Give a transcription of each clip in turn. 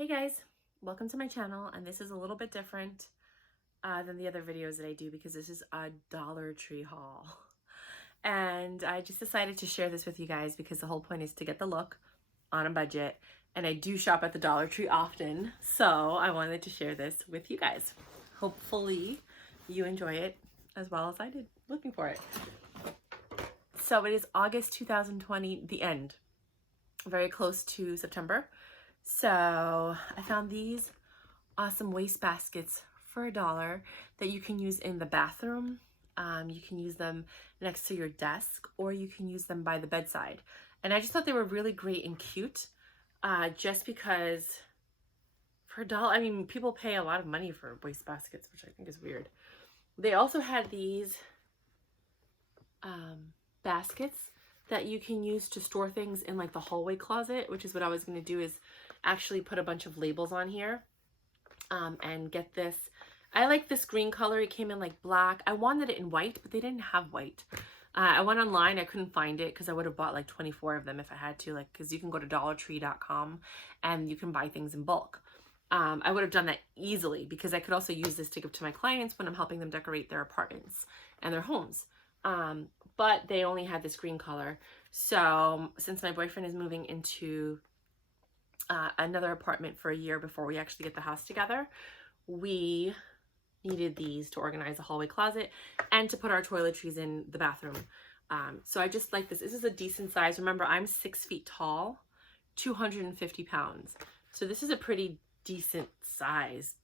Hey guys, welcome to my channel, and this is a little bit different than the other videos that I do because this is a Dollar Tree haul. And I just decided to share this with you guys because the whole point is to get the look on a budget, and I do shop at the Dollar Tree often, so I wanted to share this with you guys. Hopefully you enjoy it as well as I did looking for it. So it is August 2020, the end, very close to September. So I found these awesome waste baskets for $1 that you can use in the bathroom. You can use them next to your desk, or you can use them by the bedside. And I just thought they were really great and cute, just because for $1, I mean, people pay a lot of money for waste baskets, which I think is weird. They also had these baskets that you can use to store things in like the hallway closet, which is what I was going to do, is actually put a bunch of labels on here and get this. I like this green color. It came in like black. I wanted it in white, but they didn't have white. I went online. I couldn't find it because I would have bought like 24 of them if I had to, like, because you can go to dollartree.com and you can buy things in bulk. I would have done that easily because I could also use this to give to my clients when I'm helping them decorate their apartments and their homes. But they only had this green color. So since my boyfriend is moving into another apartment for a year before we actually get the house together, we needed these to organize the hallway closet and to put our toiletries in the bathroom. So I just like this. This is a decent size. Remember, I'm 6 feet tall, 250 pounds. So this is a pretty decent size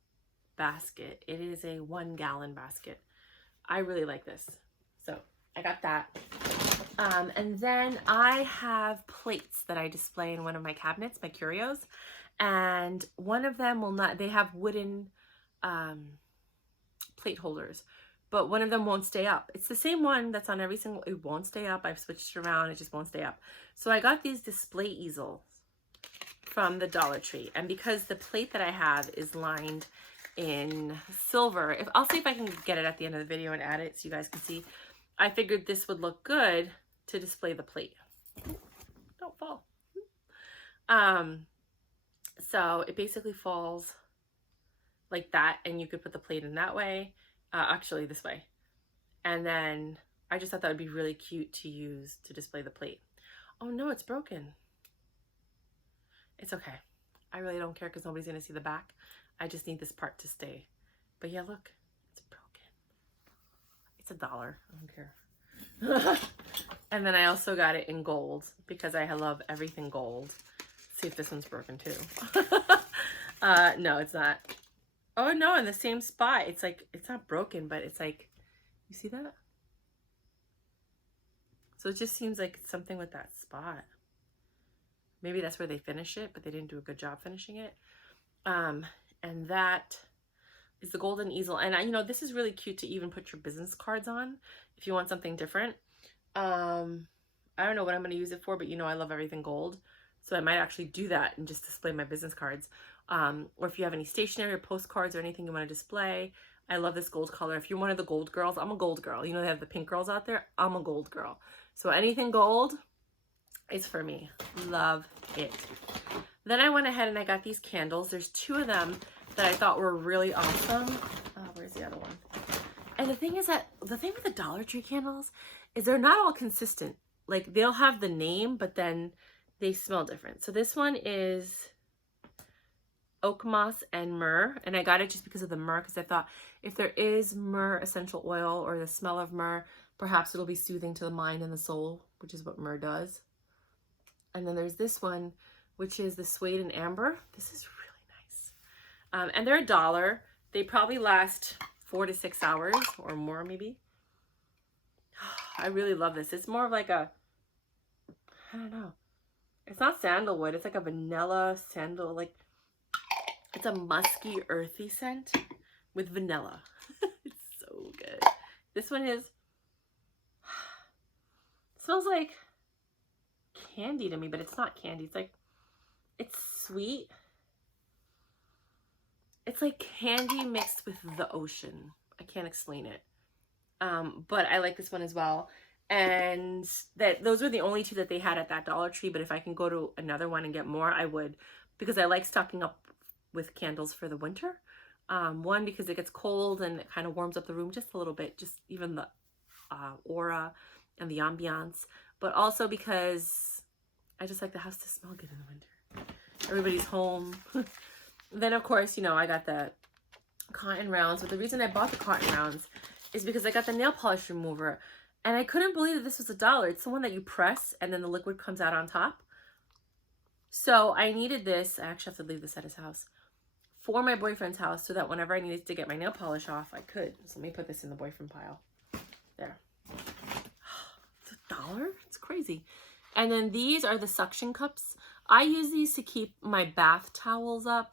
basket. It is a 1-gallon basket. I really like this. So I got that. And then I have plates that I display in one of my cabinets, my curios. And one of them will not, they have wooden plate holders, but one of them won't stay up. It's the same one that's on every single, it won't stay up. I've switched it around, it just won't stay up. So I got these display easels from the Dollar Tree. And because the plate that I have is lined in silver, I'll see if I can get it at the end of the video and add it so you guys can see. I figured this would look good to display the plate. Don't fall. So it basically falls like that, and you could put the plate in that way, actually this way. And then I just thought that would be really cute to use to display the plate. Oh no, it's broken. It's okay. I really don't care because nobody's gonna see the back. I just need this part to stay. But yeah, look, it's broken. It's $1. I don't care. And then I also got it in gold because I love everything gold. See if this one's broken too. No, it's not. Oh no, in the same spot. It's like, it's not broken, but it's like, you see that? So it just seems like it's something with that spot. Maybe that's where they finish it, but they didn't do a good job finishing it. And that is the golden easel. And you know, this is really cute to even put your business cards on if you want something different. I don't know what I'm going to use it for, but you know, I love everything gold. So I might actually do that and just display my business cards. Or if you have any stationery or postcards or anything you want to display, I love this gold color. If you're one of the gold girls, I'm a gold girl. You know, they have the pink girls out there. I'm a gold girl. So anything gold is for me. Love it. Then I went ahead and I got these candles. There's 2 of them that I thought were really awesome. Where's the other one? And the thing is that the thing with the Dollar Tree candles is they're not all consistent. Like, they'll have the name, but then they smell different. So this one is oak moss and myrrh, and I got it just because of the myrrh, because I thought if there is myrrh essential oil or the smell of myrrh, perhaps it'll be soothing to the mind and the soul, which is what myrrh does. And then there's this one, which is the suede and amber. This is really nice. And they're $1. They probably last 4 to 6 hours or more, maybe. I really love this. It's more of like a, I don't know. It's not sandalwood. It's like a vanilla sandal, like, it's a musky, earthy scent with vanilla. It's so good. This one is, smells like candy to me, but it's not candy. It's like, it's sweet. It's like candy mixed with the ocean. I can't explain it. But I like this one as well. And those were the only 2 that they had at that Dollar Tree. But if I can go to another one and get more, I would, because I like stocking up with candles for the winter. One, because it gets cold and it kind of warms up the room just a little bit, just even the aura and the ambiance, but also because I just like the house to smell good in the winter. Everybody's home. Then of course, you know, I got the cotton rounds, but the reason I bought the cotton rounds is because I got the nail polish remover, and I couldn't believe that this was $1. It's the one that you press and then the liquid comes out on top. So I needed this. I actually have to leave this at his house for my boyfriend's house so that whenever I needed to get my nail polish off, I could. So let me put this in the boyfriend pile. There. It's $1? It's crazy. And then these are the suction cups. I use these to keep my bath towels up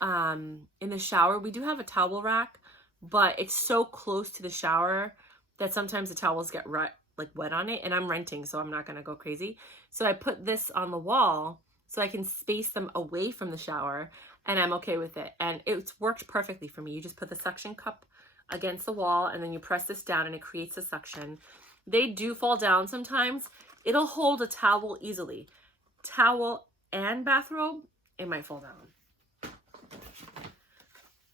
in the shower. We do have a towel rack, but it's so close to the shower that sometimes the towels get wet on it, and I'm renting, so I'm not going to go crazy. So I put this on the wall so I can space them away from the shower, and I'm okay with it. And it's worked perfectly for me. You just put the suction cup against the wall, and then you press this down, and it creates a suction. They do fall down sometimes. It'll hold a towel easily. Towel and bathrobe, it might fall down.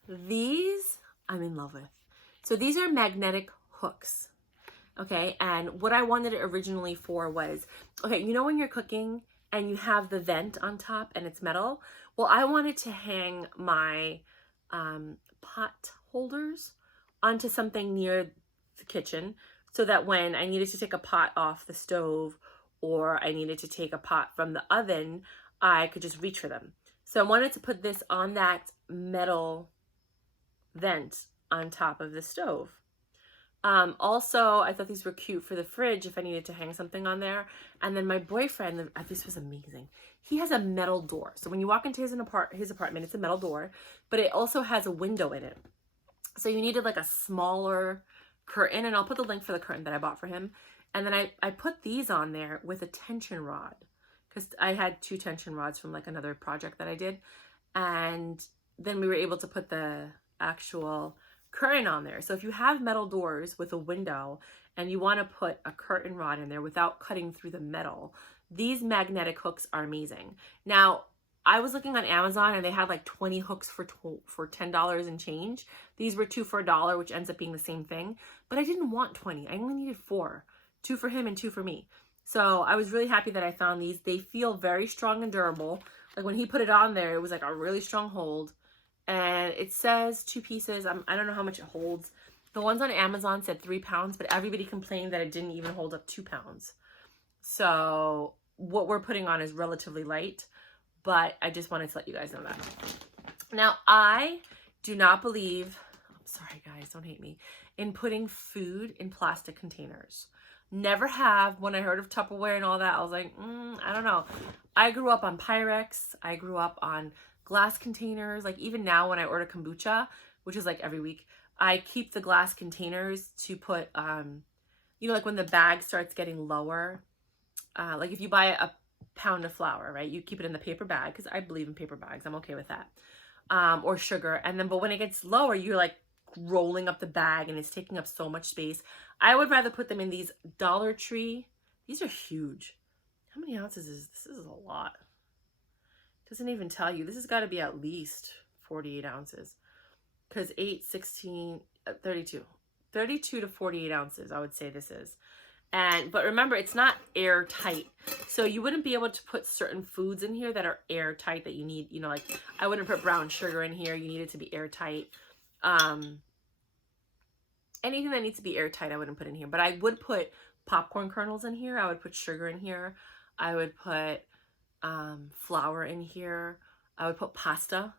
These, I'm in love with. So these are magnetic hooks. Okay, and what I wanted it originally for was, okay, you know when you're cooking and you have the vent on top and it's metal? Well, I wanted to hang my pot holders onto something near the kitchen so that when I needed to take a pot off the stove or I needed to take a pot from the oven, I could just reach for them. So I wanted to put this on that metal vent on top of the stove. Also, I thought these were cute for the fridge if I needed to hang something on there. And then my boyfriend, this was amazing. He has a metal door. So when you walk into his apartment, it's a metal door, but it also has a window in it. So you needed like a smaller curtain, and I'll put the link for the curtain that I bought for him. And then I put these on there with a tension rod because I had 2 tension rods from like another project that I did. And then we were able to put the actual curtain on there. So if you have metal doors with a window and you want to put a curtain rod in there without cutting through the metal, these magnetic hooks are amazing. Now, I was looking on Amazon and they had like 20 hooks for $10 and change. These were 2 for $1, which ends up being the same thing. But I didn't want 20. I only needed 4. 2 for him and 2 for me. So I was really happy that I found these. They feel very strong and durable. Like when he put it on there, it was like a really strong hold. And it says 2 pieces. I don't know how much it holds. The ones on Amazon said 3 pounds, but everybody complained that it didn't even hold up 2 pounds. So what we're putting on is relatively light, but I just wanted to let you guys know that. Now, I do not believe, I'm sorry guys, don't hate me, in putting food in plastic containers. Never have. When I heard of Tupperware and all that, I was like, I don't know. I grew up on Pyrex. I grew up on glass containers. Like even now when I order kombucha, which is like every week, I keep the glass containers to put, you know, like when the bag starts getting lower, like if you buy a pound of flour, right, you keep it in the paper bag because I believe in paper bags. I'm okay with that. Or sugar. And then, but when it gets lower, you're like rolling up the bag and it's taking up so much space. I would rather put them in these Dollar Tree. These are huge. How many ounces is this? This is a lot. Doesn't even tell you. This has got to be at least 48 ounces because 8, 16, 32 to 48 ounces, I would say this is. But remember, it's not airtight. So you wouldn't be able to put certain foods in here that are airtight that you need, you know, like I wouldn't put brown sugar in here. You need it to be airtight. Anything that needs to be airtight, I wouldn't put in here, but I would put popcorn kernels in here. I would put sugar in here. I would put flour in here. I would put pasta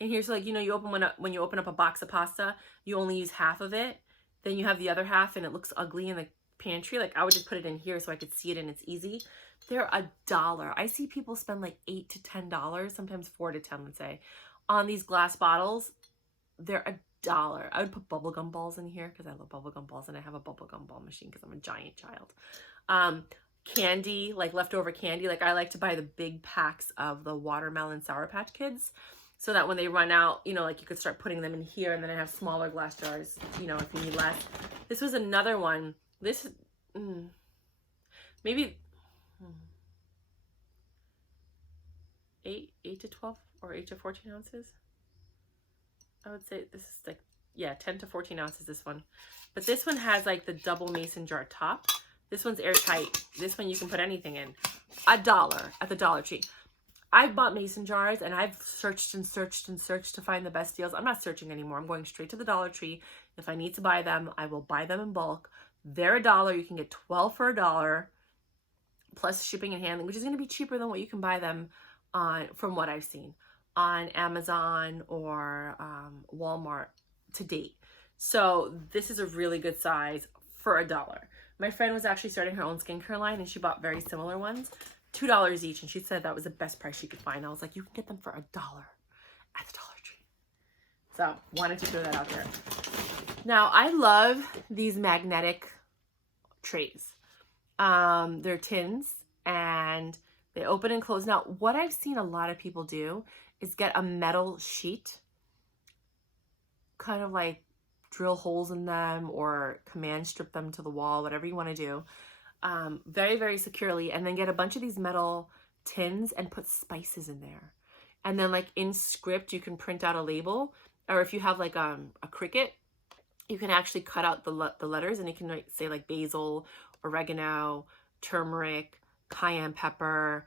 in here. So like, you know, when you open up a box of pasta, you only use half of it. Then you have the other half and it looks ugly in the pantry. Like I would just put it in here so I could see it and it's easy. They're $1. I see people spend like $8 to $10, sometimes 4 to 10, let's say, on these glass bottles. They're $1. I would put bubblegum balls in here because I love bubblegum balls and I have a bubblegum ball machine because I'm a giant child. Candy, like leftover candy. Like I like to buy the big packs of the watermelon Sour Patch Kids so that when they run out, you know, like you could start putting them in here, and then I have smaller glass jars, you know, if you need less. This was another one. This, maybe 8 to 12 or 8 to 14 ounces. I would say this is like, yeah, 10 to 14 ounces, this one. But this one has like the double mason jar top. This one's airtight. This one you can put anything in. $1 at the Dollar Tree. I've bought mason jars and I've searched and searched and searched to find the best deals. I'm not searching anymore. I'm going straight to the Dollar Tree. If I need to buy them, I will buy them in bulk. They're $1. You can get 12 for $1 plus shipping and handling, which is going to be cheaper than what you can buy them on, from what I've seen, on Amazon or Walmart to date. So this is a really good size for $1. My friend was actually starting her own skincare line and she bought very similar ones, $2 each, and she said that was the best price she could find. I was like, you can get them for $1 at the Dollar Tree. So wanted to throw that out there. Now I love these magnetic trays. They're tins and they open and close. Now what I've seen a lot of people do is get a metal sheet, kind of like drill holes in them or command strip them to the wall, whatever you want to do, very, very securely, and then get a bunch of these metal tins and put spices in there. And then like in script, you can print out a label, or if you have like a Cricut, you can actually cut out the letters and you can say like basil, oregano, turmeric, cayenne pepper,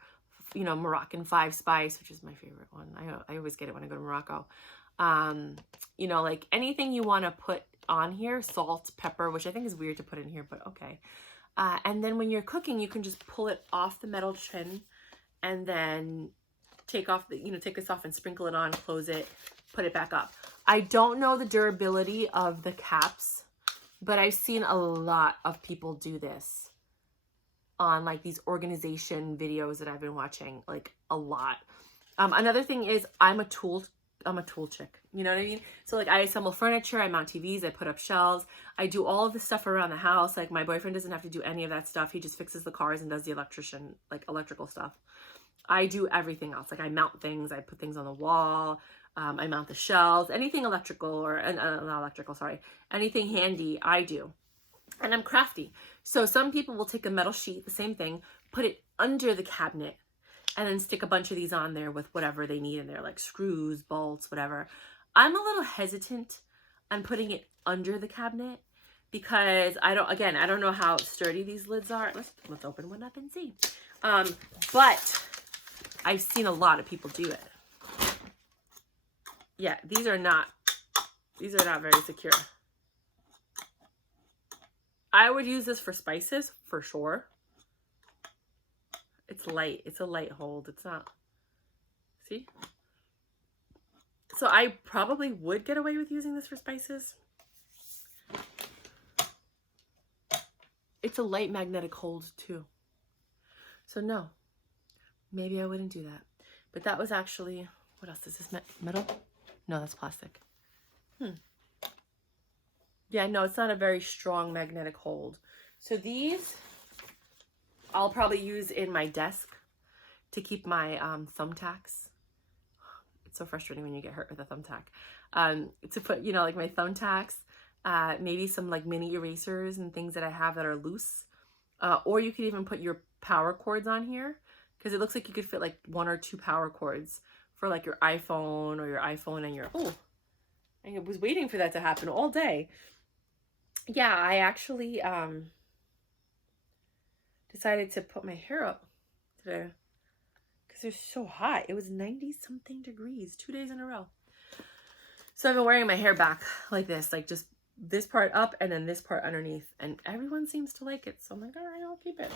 you know, Moroccan 5 spice, which is my favorite one. I always get it when I go to Morocco. You know, like anything you want to put on here, salt, pepper, which I think is weird to put in here, but okay. And then when you're cooking, you can just pull it off the metal tin and then take this off and sprinkle it on, close it, put it back up. I don't know the durability of the caps, but I've seen a lot of people do this on like these organization videos that I've been watching, like a lot. Another thing is I'm a tool chick, you know what I mean? So like I assemble furniture, I mount TVs, I put up shelves, I do all of the stuff around the house. Like my boyfriend doesn't have to do any of that stuff. He just fixes the cars and does the electrical stuff. I do everything else. Like I mount things, I put things on the wall, I mount the shelves, anything electrical or not electrical, sorry, anything handy, I do. And I'm crafty. So some people will take a metal sheet, the same thing, put it under the cabinet, and then stick a bunch of these on there with whatever they need in there, like screws, bolts, whatever. I'm a little hesitant on putting it under the cabinet because I don't know how sturdy these lids are. Let's open one up and see. But I've seen a lot of people do it. Yeah, these are not very secure. I would use this for spices for sure. It's light. It's a light hold. It's not. See? So I probably would get away with using this for spices. It's a light magnetic hold too. So no, maybe I wouldn't do that. But that was actually, what else is this, metal? No, that's plastic. Yeah, no, it's not a very strong magnetic hold. So these I'll probably use in my desk to keep my thumbtacks. It's so frustrating when you get hurt with a thumbtack. To put, you know, like my thumbtacks, maybe some like mini erasers and things that I have that are loose. Or you could even put your power cords on here because it looks like you could fit like 1 or 2 power cords for like your iPhone or your iPhone and your, I was waiting for that to happen all day. Yeah, I actually decided to put my hair up today because it's so hot. It was 90 something degrees 2 days in a row. So I've been wearing my hair back like this, like just this part up and then this part underneath, and everyone seems to like it. So I'm like, all right, I'll keep it.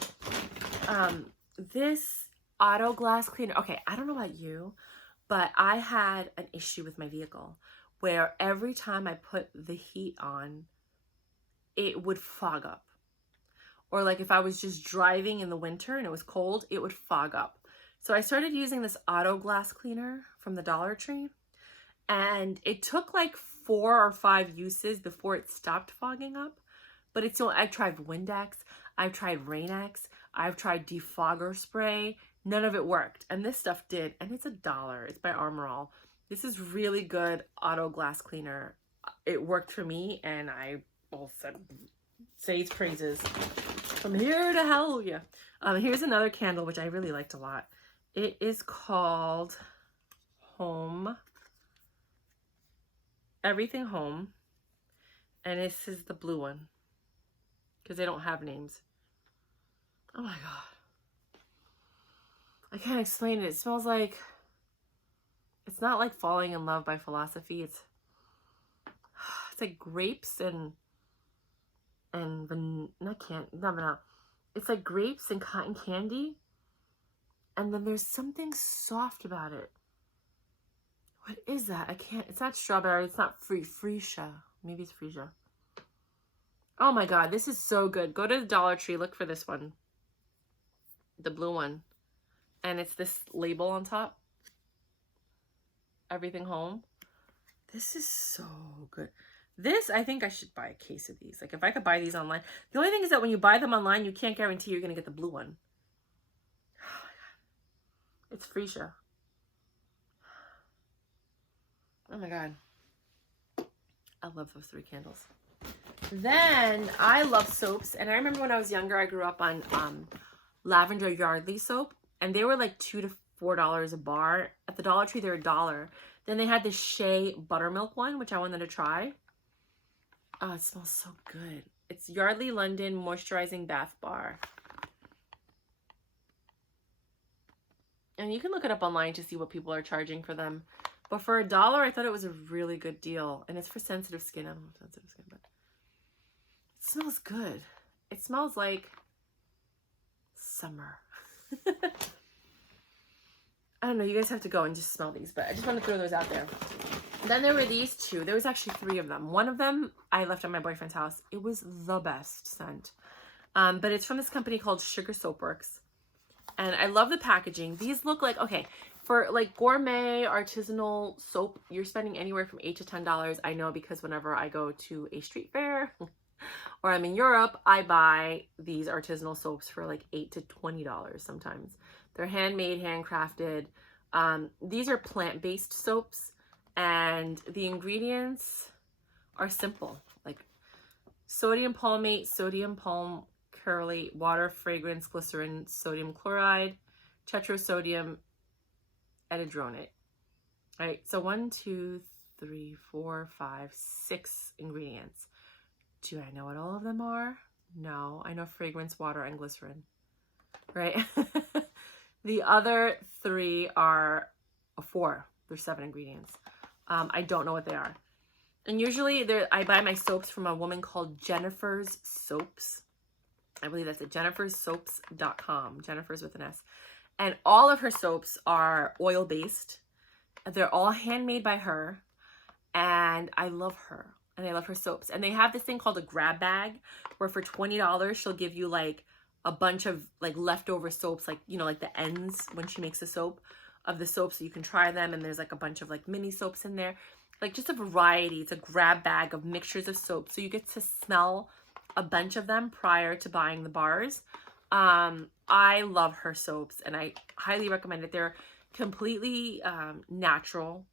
This auto glass cleaner. Okay, I don't know about you, but I had an issue with my vehicle where every time I put the heat on, it would fog up. Or like if I was just driving in the winter and it was cold, it would fog up. So I started using this auto glass cleaner from the Dollar Tree, and it took like 4 or 5 uses before it stopped fogging up. But it's still, I've tried Windex, I've tried Rain-X, I've tried defogger spray. None of it worked. And this stuff did. And it's $1. It's by Armor All. This is really good auto glass cleaner. It worked for me, and I will say its praises from here to hell. Yeah. Here's another candle which I really liked a lot. It is called Home. Everything Home. And this is the blue one. Because they don't have names. Oh my god. I can't explain it. It smells like... It's not like Falling in Love by Philosophy. It's like grapes and not vanilla. It's like grapes and cotton candy. And then there's something soft about it. What is that? I can't... It's not strawberry. It's not freesia. Maybe it's freesia. Oh my god, this is so good. Go to the Dollar Tree. Look for this one. The blue one. And it's this label on top. Everything Home. This is so good. This, I think I should buy a case of these. Like, if I could buy these online. The only thing is that when you buy them online, you can't guarantee you're going to get the blue one. Oh my god. It's freesia. Oh my god. I love those 3 candles. Then, I love soaps. And I remember when I was younger, I grew up on Lavender Yardley soap. And they were like $2 to $4 a bar. At the Dollar Tree, they're $1. Then they had this Shea Buttermilk one, which I wanted to try. Oh, it smells so good. It's Yardley London Moisturizing Bath Bar. And you can look it up online to see what people are charging for them. But for $1, I thought it was a really good deal. And it's for sensitive skin. I don't have sensitive skin, but it smells good. It smells like summer. I don't know, you guys have to go and just smell these, but I just want to throw those out there. Then there were these 2. There was actually 3 of them. One of them I left at my boyfriend's house. It was the best scent. But it's from this company called Sugar Soap Works. And I love the packaging. These look like, okay, for like gourmet artisanal soap, you're spending anywhere from $8 to $10. I know because whenever I go to a street fair or I'm in Europe, I buy these artisanal soaps for like $8 to $20 sometimes. They're handmade, handcrafted. These are plant-based soaps, and the ingredients are simple, like sodium palmate, sodium palm perlate, water, fragrance, glycerin, sodium chloride, tetrasodium etidronate. All right, so 1, 2, 3, 4, 5, 6 ingredients. Do I know what all of them are? No, I know fragrance, water, and glycerin, right? The other 3 are 4. There's 7 ingredients. I don't know what they are. And usually I buy my soaps from a woman called Jennifer's Soaps. I believe that's at jennifersoaps.com. Jennifer's with an S. And all of her soaps are oil-based. They're all handmade by her. And I love her. And I love her soaps. And they have this thing called a grab bag, where for $20, she'll give you like a bunch of like leftover soaps, like, you know, like the ends when she makes a soap of the soap, so you can try them. And there's like a bunch of like mini soaps in there, like just a variety. It's a grab bag of mixtures of soap, so you get to smell a bunch of them prior to buying the bars. I love her soaps, and I highly recommend it. They're completely natural.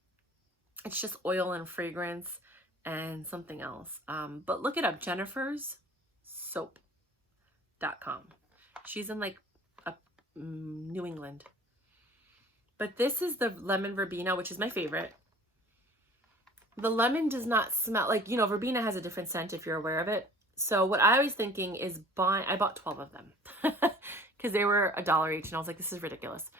It's just oil and fragrance and something else. But look it up, jennifersoap.com. She's in like New England. But this is the lemon verbena, which is my favorite. The lemon does not smell like, you know, verbena has a different scent if you're aware of it. So what I was thinking is I bought 12 of them because they were $1 each, and I was like, this is ridiculous.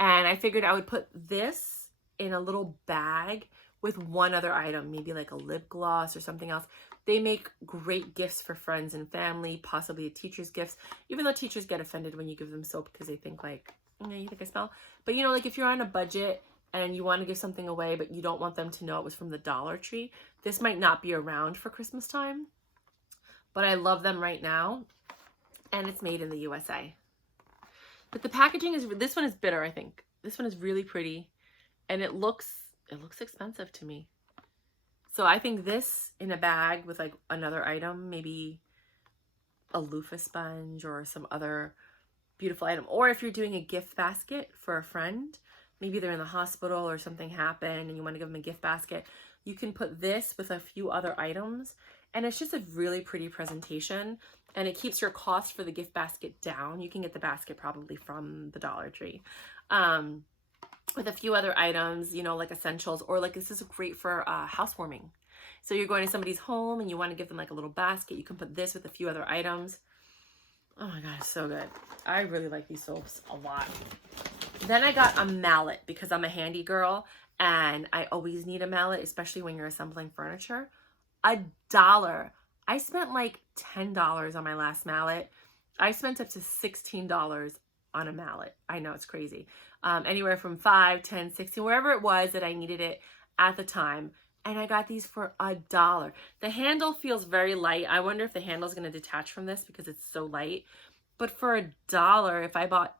And I figured I would put this in a little bag with one other item, maybe like a lip gloss or something else. They make great gifts for friends and family, possibly teachers' gifts, even though teachers get offended when you give them soap because they think like, you think I smell? But you know, like if you're on a budget and you want to give something away, but you don't want them to know it was from the Dollar Tree, this might not be around for Christmas time. But I love them right now, and it's made in the USA. But the packaging is, this one is bitter, I think. This one is really pretty, and it looks expensive to me. So I think this in a bag with like another item, maybe a loofah sponge or some other beautiful item. Or if you're doing a gift basket for a friend, maybe they're in the hospital or something happened and you want to give them a gift basket, you can put this with a few other items. And it's just a really pretty presentation, and it keeps your cost for the gift basket down. You can get the basket probably from the Dollar Tree. with a few other items, you know, like essentials, or like this is great for housewarming. So you're going to somebody's home and you want to give them like a little basket. You can put this with a few other items. Oh my God, it's so good. I really like these soaps a lot. Then I got a mallet because I'm a handy girl and I always need a mallet, especially when you're assembling furniture. $1. I spent like $10 on my last mallet. I spent up to $16 on a mallet. I know, it's crazy. Anywhere from 5, 10, 16, wherever it was that I needed it at the time. And I got these for $1. The handle feels very light. I wonder if the handle is going to detach from this because it's so light. But for $1, if I bought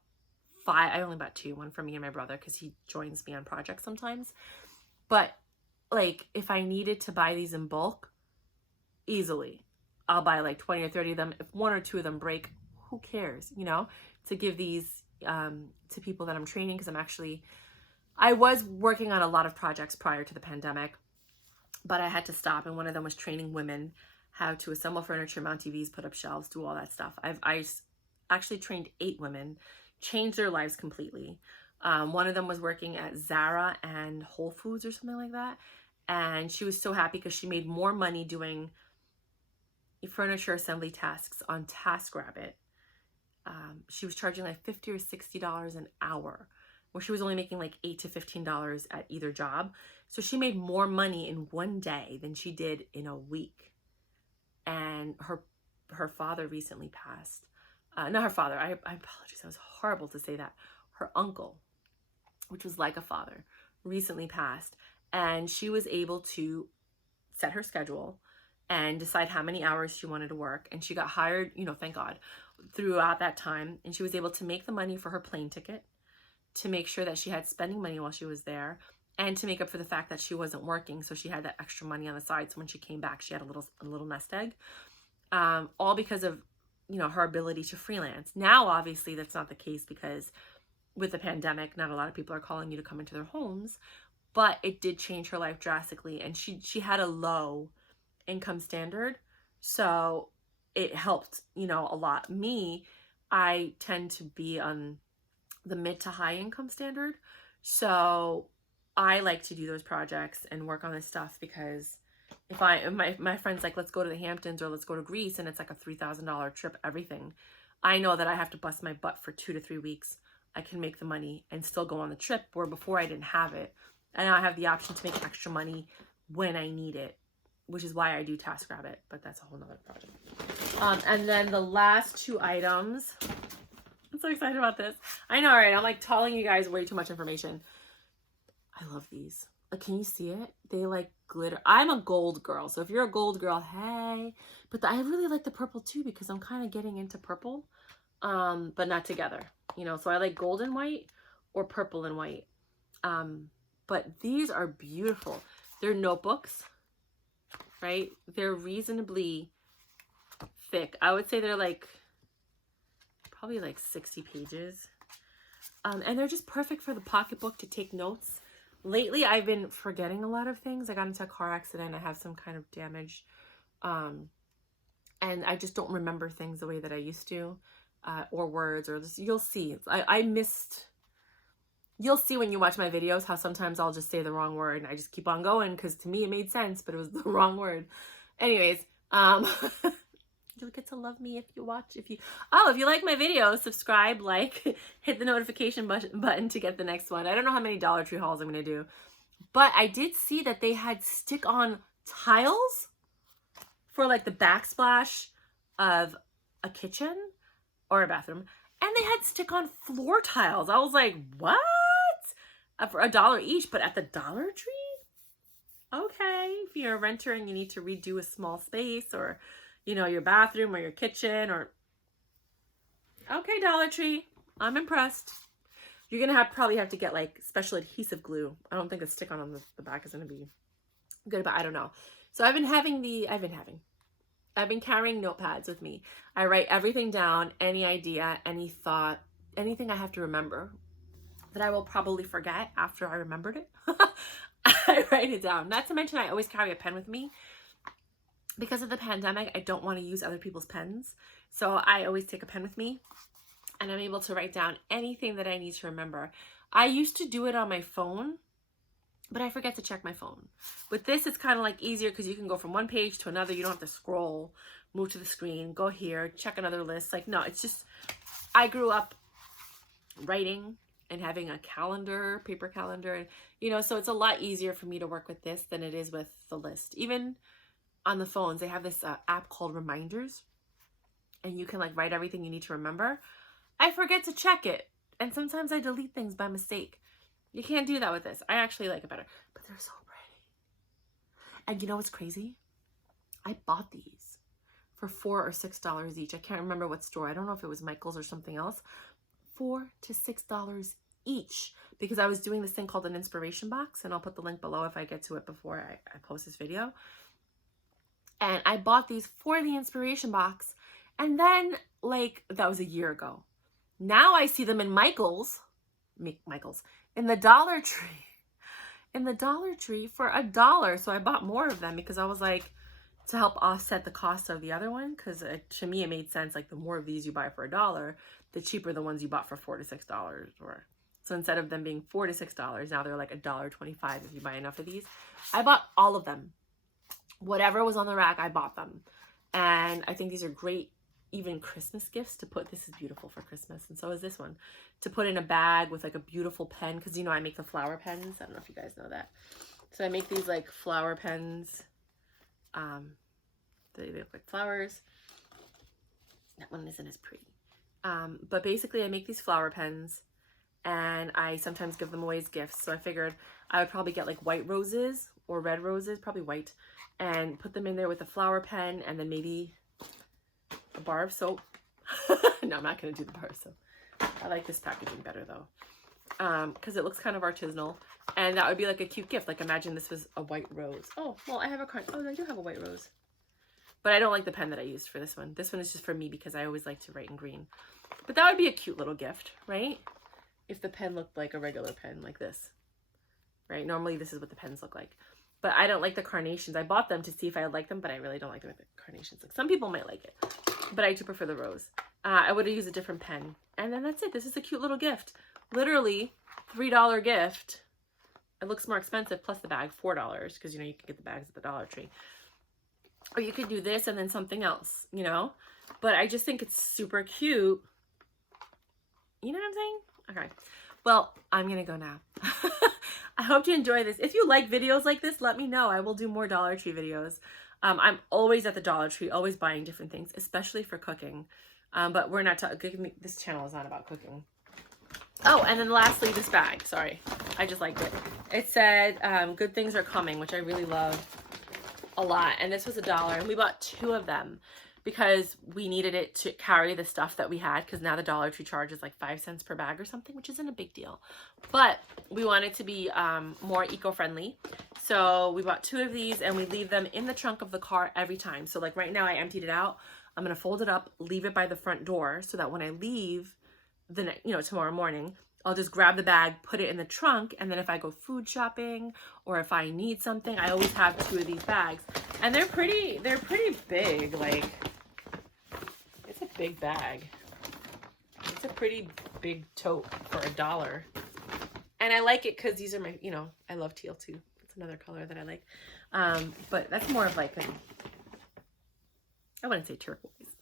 5, I only bought 2, one for me and my brother because he joins me on projects sometimes. But like if I needed to buy these in bulk, easily, I'll buy like 20 or 30 of them. If 1 or 2 of them break, who cares, you know, to give these to people that I'm training, because I was working on a lot of projects prior to the pandemic, but I had to stop, and one of them was training women how to assemble furniture, mount TVs, put up shelves, do all that stuff. I actually trained 8 women, changed their lives completely. One of them was working at Zara and Whole Foods or something like that, and she was so happy because she made more money doing furniture assembly tasks on TaskRabbit. She was charging like $50 or $60 an hour, where she was only making like $8 to $15 at either job. So she made more money in one day than she did in a week. And her father recently passed. Not her father, I apologize, that was horrible to say that. Her uncle, which was like a father, recently passed. And she was able to set her schedule and decide how many hours she wanted to work. And she got hired, you know, thank God, throughout that time. And she was able to make the money for her plane ticket, to make sure that she had spending money while she was there, and to make up for the fact that she wasn't working. So she had that extra money on the side. So when she came back, she had a little nest egg, all because of, you know, her ability to freelance. Now, obviously, that's not the case because with the pandemic, not a lot of people are calling you to come into their homes, but it did change her life drastically. And she had a low income standard, so it helped, you know, a lot. Me, I tend to be on the mid to high income standard, so I like to do those projects and work on this stuff because if my friends like, let's go to the Hamptons or let's go to Greece, and it's like a $3,000 trip, everything, I know that I have to bust my butt for 2 to 3 weeks. I can make the money and still go on the trip, where before I didn't have it, and now I have the option to make extra money when I need it, which is why I do TaskRabbit, but that's a whole nother project. And then the last 2 items, I'm so excited about this. I know, right? I'm like telling you guys way too much information. I love these. Like, can you see it? They like glitter. I'm a gold girl, so if you're a gold girl, hey. But I really like the purple too because I'm kind of getting into purple, but not together. You know, so I like gold and white or purple and white. But these are beautiful. They're notebooks, right? They're reasonably thick. I would say they're like probably like 60 pages. And they're just perfect for the pocketbook to take notes. Lately, I've been forgetting a lot of things. I got into a car accident. I have some kind of damage. And I just don't remember things the way that I used to, or words, or this, you'll see. You'll see when you watch my videos how sometimes I'll just say the wrong word and I just keep on going because to me it made sense, but it was the wrong word. Anyways, you'll get to love me if you like my videos, subscribe, like, hit the notification button to get the next one. I don't know how many Dollar Tree hauls I'm going to do, but I did see that they had stick-on tiles for like the backsplash of a kitchen or a bathroom, and they had stick-on floor tiles. I was like, what? For $1 each, but at the Dollar Tree? Okay, if you're a renter and you need to redo a small space, or, you know, your bathroom or your kitchen, or... Okay, Dollar Tree, I'm impressed. You're gonna probably have to get like special adhesive glue. I don't think a stick-on on the back is gonna be good, but I don't know. So I've been carrying notepads with me. I write everything down, any idea, any thought, anything I have to remember that I will probably forget after I remembered it. I write it down. Not to mention, I always carry a pen with me. Because of the pandemic, I don't want to use other people's pens. So I always take a pen with me, and I'm able to write down anything that I need to remember. I used to do it on my phone, but I forget to check my phone. With this, it's kind of like easier because you can go from one page to another. You don't have to scroll, move to the screen, go here, check another list. Like, no, it's just, I grew up writing and having a calendar, paper calendar, you know, so it's a lot easier for me to work with this than it is with the list. Even on the phones, they have this app called Reminders, and you can like write everything you need to remember. I forget to check it, and sometimes I delete things by mistake. You can't do that with this. I actually like it better, but they're so pretty. And you know what's crazy? I bought these for $4 or $6 each. I can't remember what store. I don't know if it was Michael's or something else. $4 to $6 each, because I was doing this thing called an inspiration box, and I'll put the link below if I get to it before I post this video. And I bought these for the inspiration box, and then like that was a year ago. Now I see them in Michael's, in the Dollar Tree, for $1. So I bought more of them because I was like, to help offset the cost of the other one, because to me it made sense, like the more of these you buy for $1, the cheaper the ones you bought for $4 to $6 were. So instead of them being $4 to $6, now they're like $1.25 if you buy enough of these. I bought all of them. Whatever was on the rack, I bought them. And I think these are great, even Christmas gifts to put. This is beautiful for Christmas, and so is this one. To put in a bag with like a beautiful pen, because you know I make the flower pens. I don't know if you guys know that. So I make these like flower pens. They look like flowers. That one isn't as pretty. But basically I make these flower pens, and I sometimes give them away as gifts. So I figured I would probably get like white roses or red roses, probably white, and put them in there with a flower pen, and then maybe a bar of soap. No, I'm not going to do the bar of soap. I like this packaging better though, because it looks kind of artisanal, and that would be like a cute gift. Like imagine this was a white rose. Oh, well, I have a card. Oh, I do have a white rose, but I don't like the pen that I used for this one. This one is just for me because I always like to write in green. But that would be a cute little gift, right? If the pen looked like a regular pen like this, right? Normally this is what the pens look like. But I don't like the carnations. I bought them to see if I would like them, but I really don't like them with the carnations. Like some people might like it, but I do prefer the rose. I would have used a different pen. And then that's it. This is a cute little gift. Literally $3 gift. It looks more expensive plus the bag, $4, because you know you can get the bags at the Dollar Tree. Or you could do this and then something else, you know? But I just think it's super cute. You know what I'm saying? Okay. Well, I'm going to go now. I hope you enjoy this. If you like videos like this, let me know. I will do more Dollar Tree videos. I'm always at the Dollar Tree, always buying different things, especially for cooking. But we're not talking, this channel is not about cooking. Oh, and then lastly, this bag. Sorry. I just liked it. It said, good things are coming, which I really love a lot. And this was $1, and we bought 2 of them because we needed it to carry the stuff that we had, because now the Dollar Tree charges like 5 cents per bag or something, which isn't a big deal. But we wanted to be more eco-friendly. So we bought 2 of these, and we leave them in the trunk of the car every time. So like right now I emptied it out. I'm going to fold it up, leave it by the front door so that when I leave tomorrow morning, I'll just grab the bag, put it in the trunk, and then if I go food shopping or if I need something, I always have 2 of these bags. And they're pretty big. Like, it's a big bag. It's a pretty big tote for $1. And I like it because these are my, I love teal too. It's another color that I like. But that's more of like I wouldn't say turquoise.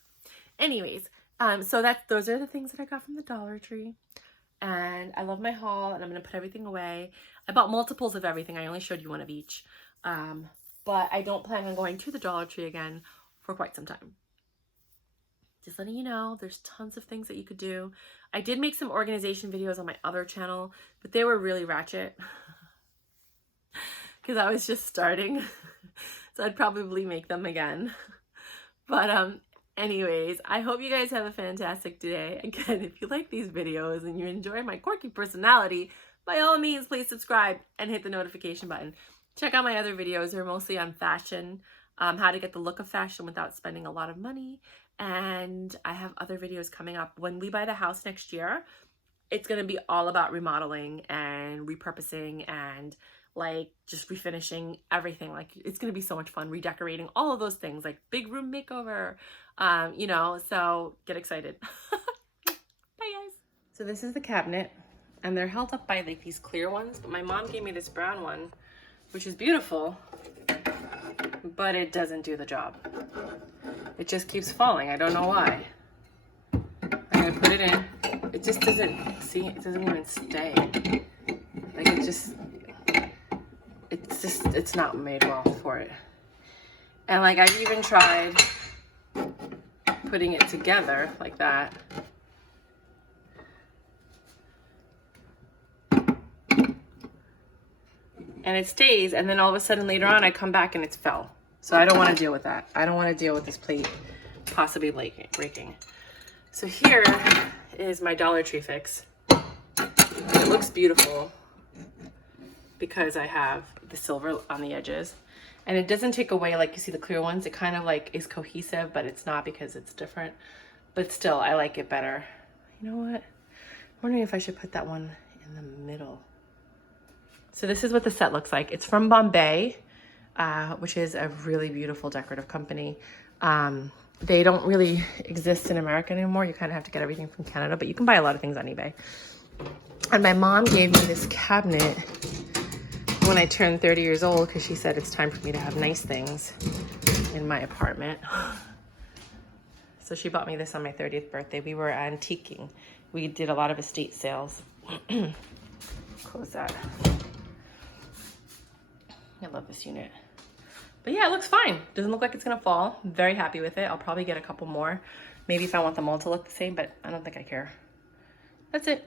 Anyways, so those are the things that I got from the Dollar Tree. And I love my haul, and I'm going to put everything away. I bought multiples of everything. I only showed you one of each. But I don't plan on going to the Dollar Tree again for quite some time. Just letting you know, there's tons of things that you could do. I did make some organization videos on my other channel, but they were really ratchet. Because I was just starting. So I'd probably make them again. But anyways, I hope you guys have a fantastic day. Again, if you like these videos and you enjoy my quirky personality, by all means, please subscribe and hit the notification button. Check out my other videos. They're mostly on fashion, how to get the look of fashion without spending a lot of money. And I have other videos coming up. When we buy the house next year, it's going to be all about remodeling and repurposing and like just refinishing everything. Like it's going to be so much fun, redecorating, all of those things, like big room makeover, so get excited. Bye guys. So this is the cabinet. and they're held up by like these clear ones, but my mom gave me this brown one, which is beautiful, but it doesn't do the job. It just keeps falling. I don't know why. I put it in. It just doesn't, see, it doesn't even stay. Like it's not made well for it. And like I've even tried putting it together like that. And it stays, and then all of a sudden later on I come back and it's fell. So I don't want to deal with that. I don't want to deal with this plate possibly breaking. So here is my Dollar Tree fix. It looks beautiful because I have the silver on the edges. And it doesn't take away, like you see the clear ones, it kind of like is cohesive, but it's not because it's different. But still, I like it better. You know what? I'm wondering if I should put that one in the middle. So this is what the set looks like. It's from Bombay, which is a really beautiful decorative company. They don't really exist in America anymore. You kind of have to get everything from Canada, but you can buy a lot of things on eBay. And my mom gave me this cabinet when I turned 30 years old because she said it's time for me to have nice things in my apartment. So she bought me this on my 30th birthday. We were antiquing. We did a lot of estate sales. Close that. I love this unit. But yeah, it looks fine. Doesn't look like it's gonna fall. I'm very happy with it. I'll probably get a couple more. Maybe if I want them all to look the same, but I don't think I care. That's it.